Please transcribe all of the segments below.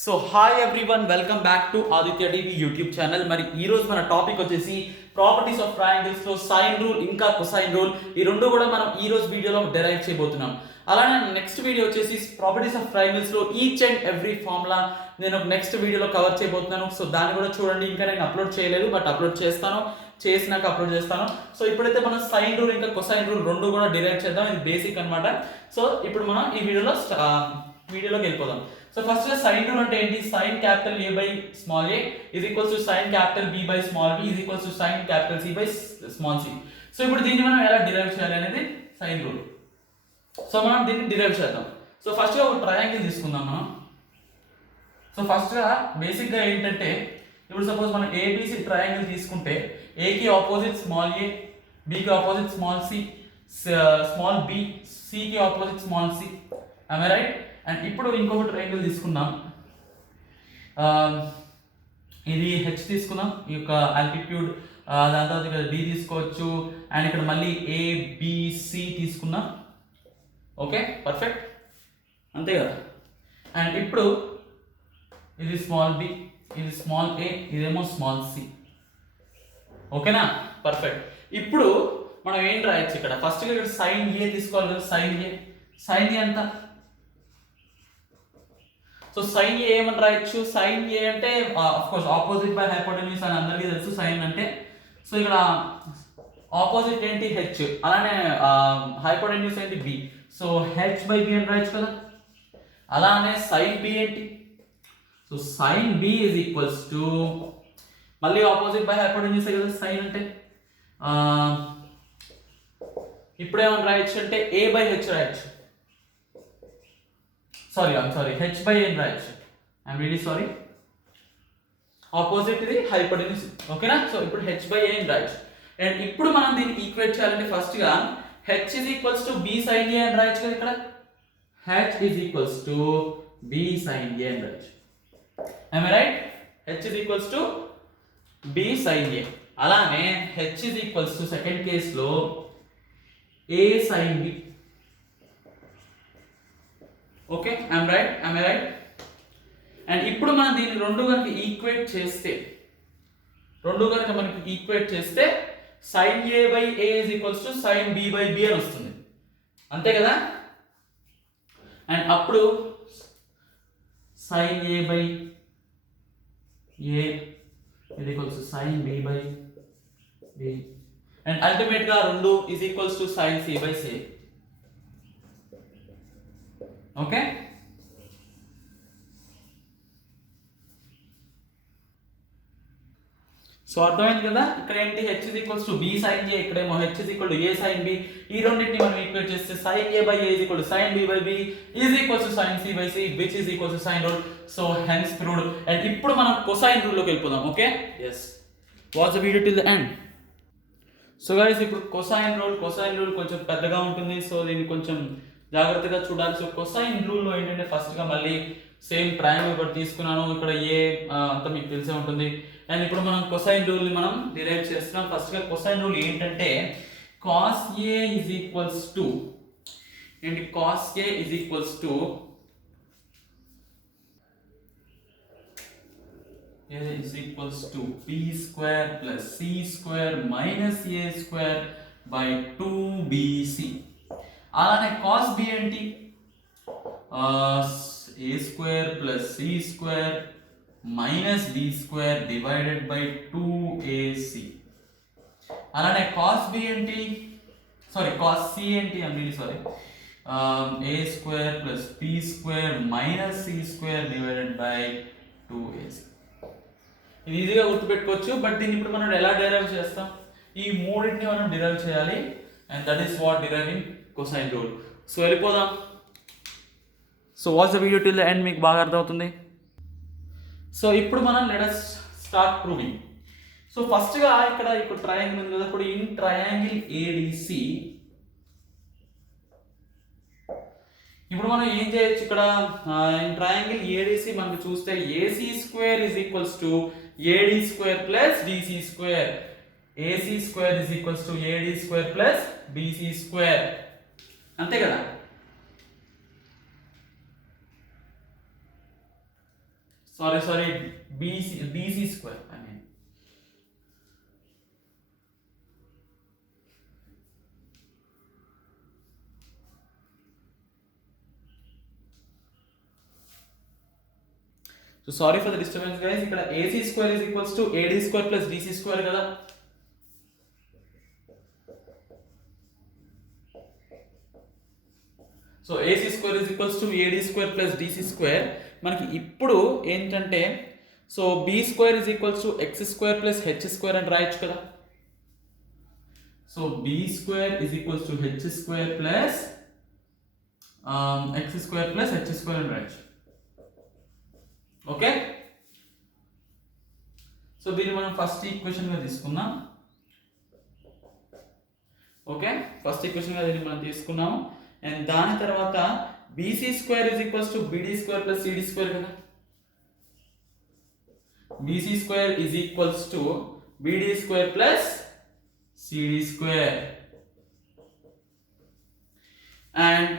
So hi everyone, welcome back to Aditya TV YouTube channel. మరి ఈ రోజు మన టాపిక్ వచ్చేసి ప్రాపర్టీస్ ఆఫ్ ట్రయాంగిల్స్ లో సైన్ రూల్ ఇంకా కొసైన్ రూల్, ఈ రెండు కూడా మనం ఈ రోజు వీడియోలో డెరైవ్ చేయబోతున్నాం. అలానే నెక్స్ట్ వీడియో వచ్చేసి ప్రాపర్టీస్ ఆఫ్ ట్రయాంగిల్స్ లో ఈచ్ అండ్ ఎవ్రీ ఫార్ములా నేను నెక్స్ట్ వీడియోలో కవర్ చేయబోతున్నాను. సో దాన్ని కూడా చూడండి. ఇంకా నేను అప్లోడ్ చేయలేదు, బట్ అప్లోడ్ చేస్తాను, చేసినాక అప్లోడ్ చేస్తాను. సో ఇప్పుడైతే మనం సైన్ రూల్ ఇంకా కొసైన్ రూల్ రెండు కూడా డిరైవ్ చేద్దాం. ఇది బేసిక్ అన్నమాట. సో ఇప్పుడు మనం ఈ వీడియోలోకి వెళ్ళిపోదాం. సో ఫస్ట్ సైన్ రూల్ అంటే ఏంటి? Sine capital A by small A is equals to sine capital B by small B is equals to sine capital C by small C. So ఇప్పుడు దీన్ని మనం ఎలా డిరైవ్ చేయాలి అనేది సైన్ రూల్. సో మనం దీన్ని డిరైవ్ చేద్దాం. సో ఫస్ట్ గా ఒక ట్రయాంగిల్ తీసుకుందాం మనం. సో ఫస్ట్ గా బేసిక్ గా ఏంటంటే, ఇప్పుడు సపోజ్ మనం ఏబిసి ట్రయాంగిల్ తీసుకుంటే ఏకి ఆపోజిట్ స్మాల్ ఏ, బికి opposite small C, small B, సికి opposite small C. am I right? And ఇప్పుడు ఇంకొక ట్రయాంగిల్ తీసుకుందాం. ఇది హెచ్ తీసుకుందాం, ఈ యొక్క ఆల్టిట్యూడ్. దాని తర్వాత ఇక్కడ డి తీసుకోవచ్చు, అండ్ ఇక్కడ మళ్ళీ ఏబిసి తీసుకుందాం. ఓకే, పర్ఫెక్ట్, అంతే కదా. అండ్ ఇప్పుడు ఇది స్మాల్ బి, ఇది స్మాల్ ఏ, ఇదేమో స్మాల్ సి. ఓకేనా, పర్ఫెక్ట్. ఇప్పుడు మనం ఏం రాయొచ్చు ఇక్కడ? ఫస్ట్ ఇక్కడ సైన్ ఏ తీసుకోవాలి కదా. సైన్ ఏ ఎంత? సో సైన్ ఏ ఏమని రాయొచ్చు? సైన్ ఏ అంటే of course opposite by hypotenuse అని అందరికీ తెలుసు సైన్ అంటే. సో ఇక్కడ ఆపోజిట్ ఏంటి? హెచ్, అలానే హైపోటెన్యూస్ ఏంటి? B. So H by B అని రాయొచ్చు కదా. అలానే సైన్ బి ఏంటి? So sine B is equals to, మళ్ళీ ఆపోజిట్ బై హైపోటెన్యూస్ కదా సైన్ అంటే. ఇప్పుడేమని రాయొచ్చు అంటే ఏ బై హెచ్ రాయొచ్చు. సారీ హెచ్ బై ఏం రాయొచ్చు. ఐఎమ్ రియలీ సారీ, ఆపోజిట్ ఇది హైపోటెన్యూస్. ఓకేనా. సో ఇప్పుడు హెచ్ బై ఏం రాయొచ్చు. అండ్ ఇప్పుడు మనం దీన్ని ఈక్వేట్ చేయాలంటే ఫస్ట్ గా H is equals to B sine A అని రాయొచ్చు కదా. ఇక్కడ H is equals to B sine A అని రాయొచ్చు. I right? H is equals to B sine A. అలానే H is equals to second case లో A sine B. Okay, I'm right. And ఇప్పుడు మనం దీన్ని రెండు కనుక ఈక్వేట్ చేస్తే sine A by A is equals to sine B by B అని వస్తుంది, అంతే కదా. అండ్ అప్పుడు sine A by A is equals to sine B by B. And ultimate గా రెండు is equals to sine C by C. Okay, so అర్థమైంది కదా. ఇక్కడ ఏంటి? H is equals to B sine A, ఇక్కడేమో H is equal to A sine B. ఈ రెండింటిని మనం ఈక్వేట్ చేస్తే sine A by A is equal to sine B by B is equals to sine C by C, which is equals to sine rule. So hence proved. And ఇప్పుడు మనం cosine rule లోకి వెళ్ళిపోదాం. Okay, yes, watch the video till the end. So guys, ఇప్పుడు cosine rule కొంచెం పెద్దగా ఉంటుంది. సో దీన్ని కొంచెం జాగ్రత్తగా చూడాలి. సో కొసైన్ రూల్లో ఏంటంటే ఫస్ట్ గా మళ్ళీ సేమ్ ట్రయాంగిల్ ఒకటి తీసుకున్నాను. ఇక్కడ ఏ అంతా మీకు తెలిసే ఉంటుంది. అండ్ ఇప్పుడు మనం కొసైన్ రూల్ ని మనం డిరైవ్ చేస్తున్నాం. ఫస్ట్ గా కొసైన్ రూల్ ఏంటంటే cos A is equals to, and cos A is equals to b square plus c square minus a square by 2bc. అలానే cos b ఏంటి? a square plus c square minus b square divided by 2ac. అలానే cos b ఏంటి? cos c ఏంటి? I'm really sorry. a square plus b square minus c square divided by 2ac. ఇది ఈజీగా గుర్తుపెట్టుకోవచ్చు. బట్ దీన్ని ఇప్పుడు మనం ఎలా డెరైవ్ చేస్తాం? ఈ మూడింటిని మనం డెరైవ్ చేయాలి. And that is what deriving cosine rule. So వెళ్ళిపోదాం. So watch the video till the end, మీకు బాగా అర్థమవుతుంది. సో ఇప్పుడు మనం let us start proving. So first గా ఇక్కడ ట్రయాంగిల్ ఉంది కదా. ఇప్పుడు ఇన్ ట్రయాంగిల్ ఏడిసి ఇప్పుడు మనం ఏం చేయొచ్చు? ఇక్కడ ఇన్ ట్రయాంగిల్ ఏడిసి మనకు చూస్తే AC square is equals to AD square plus DC square. AC square is equals to AD square plus BC square, అంతే కదా. Sorry BC square I mean. So sorry for the disturbance guys. ఇక్కడ AC square is equals to AD square plus DC square కదా. So AC square is equals to AD square plus DC square. మనకి ఇప్పుడు ఏంటంటే so B square is equals to X square plus H square అని రాయొచ్చు కదా. So B square is equals to H square plus X square plus H square అని రాయొచ్చు. Okay, so దీన్ని మనం ఫస్ట్ ఈక్వేషన్ గా తీసుకుందాం. ఓకే, ఫస్ట్ ఈక్వేషన్ గా దీన్ని మనం తీసుకున్నాము. అండ్ దాని తర్వాత BC square is equals to BD square plus CD square కదా. BC square is equals to BD square plus CD square. And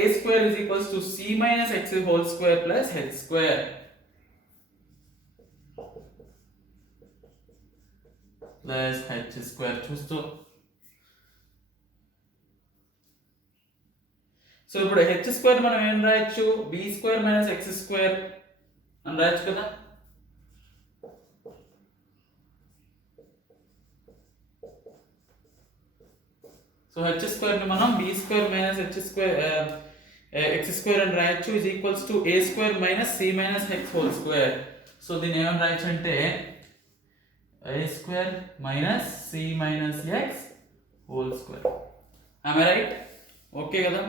a square is equals to c minus x whole square plus h square plus h square. చూస్తూ సో ఇప్పుడు h square మనం ఏం రాయొచ్చు, b square minus x square అని రాయొచ్చు కదా. So h square ని మనం b square minus h square x square అని రాయొచ్చు is equals to a square minus c minus x whole square. So దీన్ని ఏమని రాయొచ్చు అంటే a square minus c minus x whole square. am I right? Okay కదా.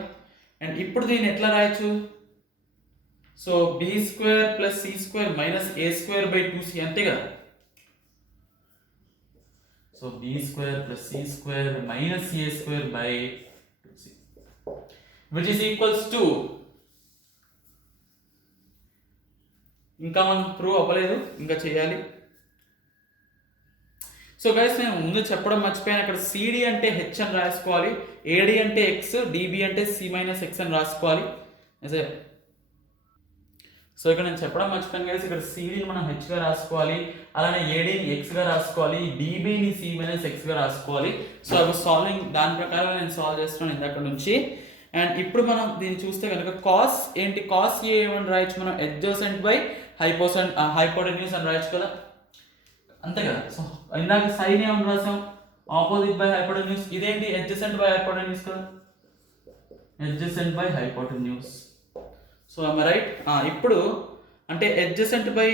అండ్ ఇప్పుడు దీన్ని ఎట్లా రాయొచ్చు, so b square plus c square minus a square by 2c అంతే కదా. So b square plus c square minus a square by 2c which is equals to, ఇంకా మనం ప్రూవ్ అవ్వలేదు, ఇంకా చేయాలి. సో గైస్ నేను ముందు చెప్పడం మర్చిపోయాను, అక్కడ cd అంటే h అని రాసుకోవాలి, ad అంటే x, db అంటే c మైనస్ x అని రాసుకోవాలి. సో ఇక్కడ నేను చెప్పడం మర్చిపోయాను గైస్, ఇక్కడ cdని మనం h గా రాసుకోవాలి, అలానే adని x గా రాసుకోవాలి, dbని c మైనస్ x గా రాసుకోవాలి. సో అవి సాల్వింగ్ దాని ప్రకారం నేను సాల్వ్ చేస్తున్నాను ఇందాక నుంచి. అండ్ ఇప్పుడు మనం దీన్ని చూస్తే కనుక కాస్ ఏంటి, కాస్ ఏ ఏమని రాయొచ్చు మనం, అడ్జసెంట్ బై హైపోటెన్యూస్ అని రాయొచ్చు కదా, అంతే కదా. సో ఇందాక సైన్ ఏమని రాసాం, ఆపోజిట్ బై హైపోటెన్యూస్. ఇదేంటి అడ్జసెంట్ బై హైపోటెన్యూస్ కదా, adjacent by hypotenuse. So am I right? ఇప్పుడు అంటే అడ్జసెంట్ బై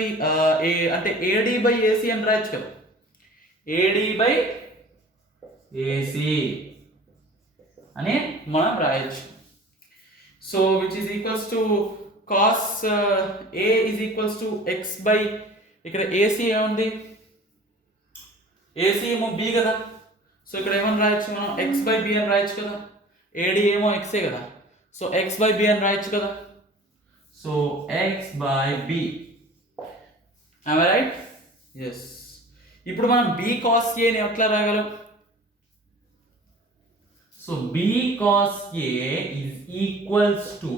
అంటే AD బై AC అని రాయొచ్చు కదా, AD బై AC అని మనం రాయొచ్చు. So which is equals to cos A is equals to x by, ఇక్కడ AC ఏముంది, AC ఏమో B కదా. సో ఇక్కడ ఏమని రాయొచ్చు మనం, x బై B అని రాయొచ్చు కదా, AD ఏమో x ఏ కదా. సో x బై B అని రాయొచ్చు కదా. So x by b. am I right? yes. ఇప్పుడు మనం b cos a ని ఎట్లా రాయగలం, so b cos a is equals to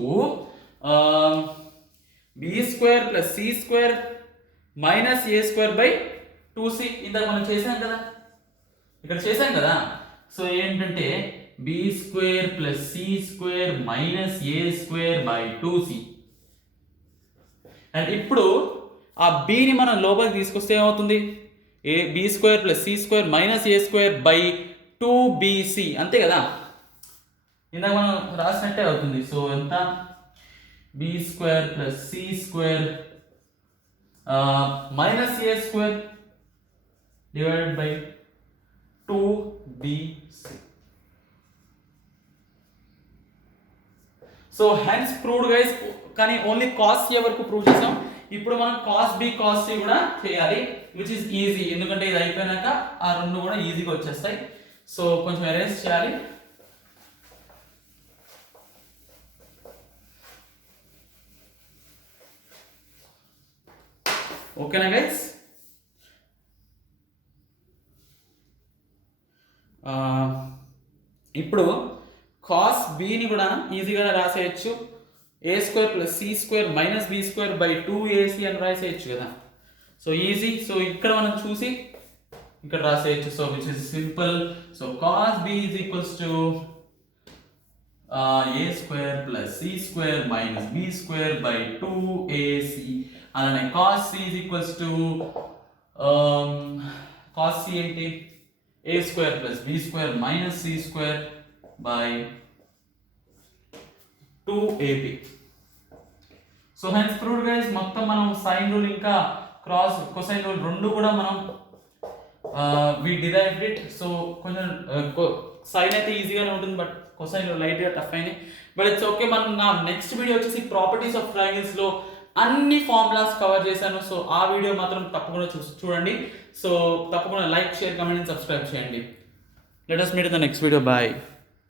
b square plus c square minus a square by 2c. ఇందాక మనం చేసాం కదా, ఇక్కడ చేసాం కదా. సో ఏంటంటే b square plus c square minus a square by 2c. And ఇప్పుడు ఆ bని మనం లోపలికి తీసుకొస్తే ఏమవుతుంది, b square plus c square minus a square by 2bc అంతే కదా, ఇందాక మనం రాసినట్టే అవుతుంది. సో ఎంత, b square plus c square minus a square divided by 2bc. So hence proved guys, కానీ ఓన్లీ కాస్ ఏ వరకు ప్రూవ్ చేసాం. ఇప్పుడు మనం కాస్ బి కాస్ సి కూడా చేయాలి, విచ్ ఇస్ ఈజీ, ఎందుకంటే ఇది అయిపోయినాక ఆ రెండు కూడా ఈజీగా వచ్చేస్తాయి. సో కొంచెం అరేంజ్ చేయాలి. ఓకేనా గైస్. ఇప్పుడు కాస్ బిని కూడా ఈజీగానే రాసేయచ్చు. A square plus C square minus B square by 2ac అని రాసేయచ్చు కదా. So easy. సో ఇక్కడ మనం చూసి ఇక్కడ రాసేయచ్చు. So which is simple. So cos b is equals to a square plus c square minus b square by 2ac. అలానే cos c is equals to cos c ఏంటి a square plus b square minus c square by 2ab. So hence proved guys. మొత్తం మనం sine rule ఇంకా cross cosine rule రెండు కూడా మనం we derived it. So కొంచెం sine అయితే ఈజీగానే ఉంటుంది, బట్ కొసైన్ లైట్గా టఫ్ అయినాయి. But it's okay. మనం నా నెక్స్ట్ వీడియో వచ్చేసి ప్రాపర్టీస్ ఆఫ్ ట్రయాంగిల్స్ లో అన్ని ఫార్ములాస్ కవర్ చేశాను. సో ఆ వీడియో మాత్రం తప్పకుండా చూడండి. సో తప్పకుండా like, share, comment and subscribe చేయండి. Let us meet in the next video. Bye.